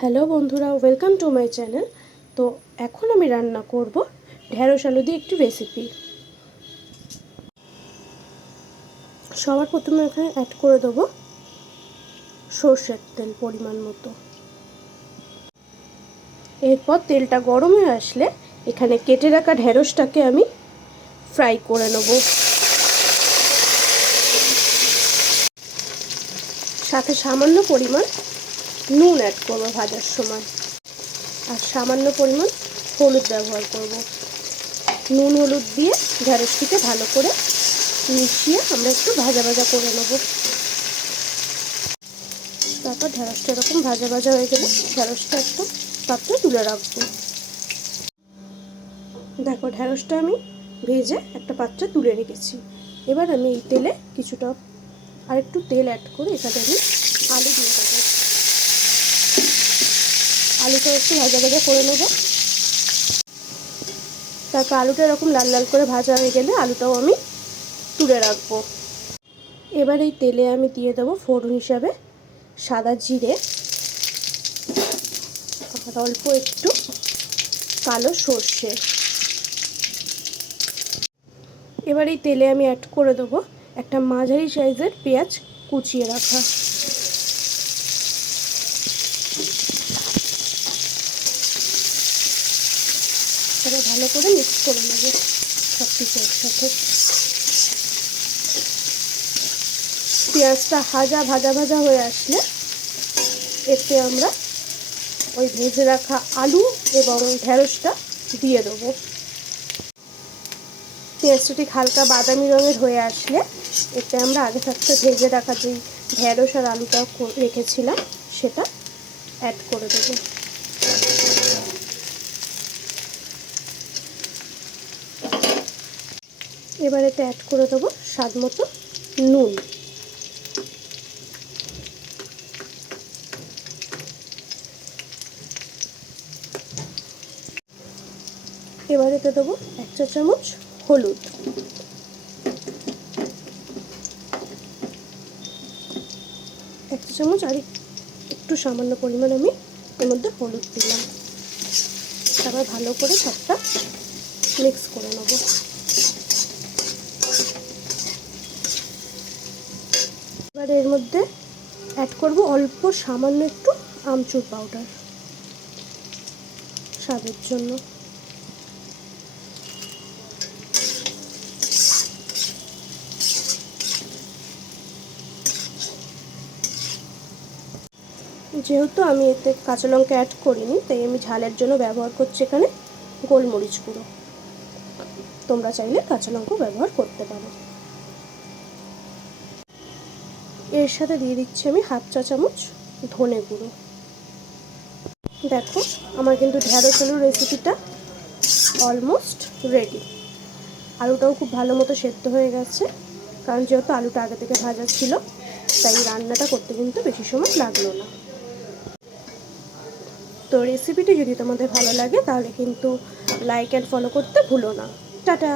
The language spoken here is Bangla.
হ্যালো বন্ধুরা, ওয়েলকাম টু মাই চ্যানেল। তো এখন আমি রান্না করব ঢেঁড়স আলু দিয়ে একটি রেসিপি সবার প্রথমে এখানে অ্যাড করে দেবো সর্ষের তেল পরিমাণ মতো। এরপর তেলটা গরম হয়ে আসলে এখানে কেটে রাখা ঢেঁড়সটাকে আমি ফ্রাই করে নেব। সাথে সামান্য পরিমাণ নুন অ্যাড করব ভাজার সময়। আর সামান্য পরিমাণ হলুদ ব্যবহার করব। নুন, হলুদ দিয়ে ঢেঁড়সটিকে ভালো করে মিশিয়ে আমরা একটু ভাজা ভাজা করে নেব। তারপর ঢেঁড়সটা এরকম ভাজা ভাজা হয়ে গেলে ঢেঁড়সটা একটু পাত্রে তুলে রাখব। দেখো ঢেঁড়সটা আমি ভেজে একটা পাত্রে তুলে রেখেছি। এবার আমি এই তেলে কিছুটা আরেকটু তেল অ্যাড করে এখানে আমি আলু দিয়ে দেবো আলুটা একটু ভাজা ভাজা করে নেব। তারপর আলুটা এরকম লাল লাল করে ভাজা হয়ে গেলে আলুটাও আমি তুলে রাখব। এবার এই তেলে আমি দিয়ে দেবো ফোড়ন হিসাবে সাদা জিরে। আর অল্প একটু কালো সর্ষে। এবার এই তেলে আমি অ্যাড করে দেবো একটা মাঝারি সাইজের পেঁয়াজ কুচিয়ে রাখা তারপর ভালো করে মিক্স করে নেব সব কিছু একসাথে। পেঁয়াজটা হাজা ভাজা ভাজা হয়ে আসলে এতে আমরা ওই ভেজে রাখা আলু এবং ঢেঁড়সটা দিয়ে দেবো। পেঁয়াজটা ঠিক হালকা বাদামি রঙের হয়ে আসলে এতে আমরা আগে থাকতে ভেজে রাখা যেই ঢেঁড়স আর আলুটা রেখেছিলাম, সেটা অ্যাড করে দেবো। এবার এতে অ্যাড করে দেবো স্বাদ মতো নুন। এবার এতে দেবো এক চা চামচ হলুদ। এক চা চামচ আর একটু সামান্য পরিমাণ আমি এর মধ্যে হলুদ দিলাম। তারপর ভালো করে সবটা মিক্স করে নেব। এবার এর মধ্যে অ্যাড করব অল্প সামান্য একটু আমচুর পাউডার স্বাদের জন্য। যেহেতু আমি এতে কাঁচা লঙ্কা অ্যাড করিনি, তাই আমি ঝালের জন্য ব্যবহার করছি এখানে গোলমরিচ গুঁড়ো। তোমরা চাইলে কাঁচা লঙ্কাও ব্যবহার করতে পারো। এর সাথে দিয়ে দিচ্ছি আমি হাফ চা চামচ ধনে গুঁড়ো। দেখো, আমার কিন্তু ঢেঁড়স আলুর রেসিপিটা অলমোস্ট রেডি আলুটাও খুব ভালো মতো সেদ্ধ হয়ে গেছে, কারণ যেহেতু আলুটা আগে থেকে ভাজা ছিল, তাই রান্নাটা করতে কিন্তু বেশি সময় লাগল না। তো রেসিপিটি যদি তোমাদের ভালো লাগে, তাহলে কিন্তু লাইক অ্যান্ড ফলো করতে ভুলো না। টাটা!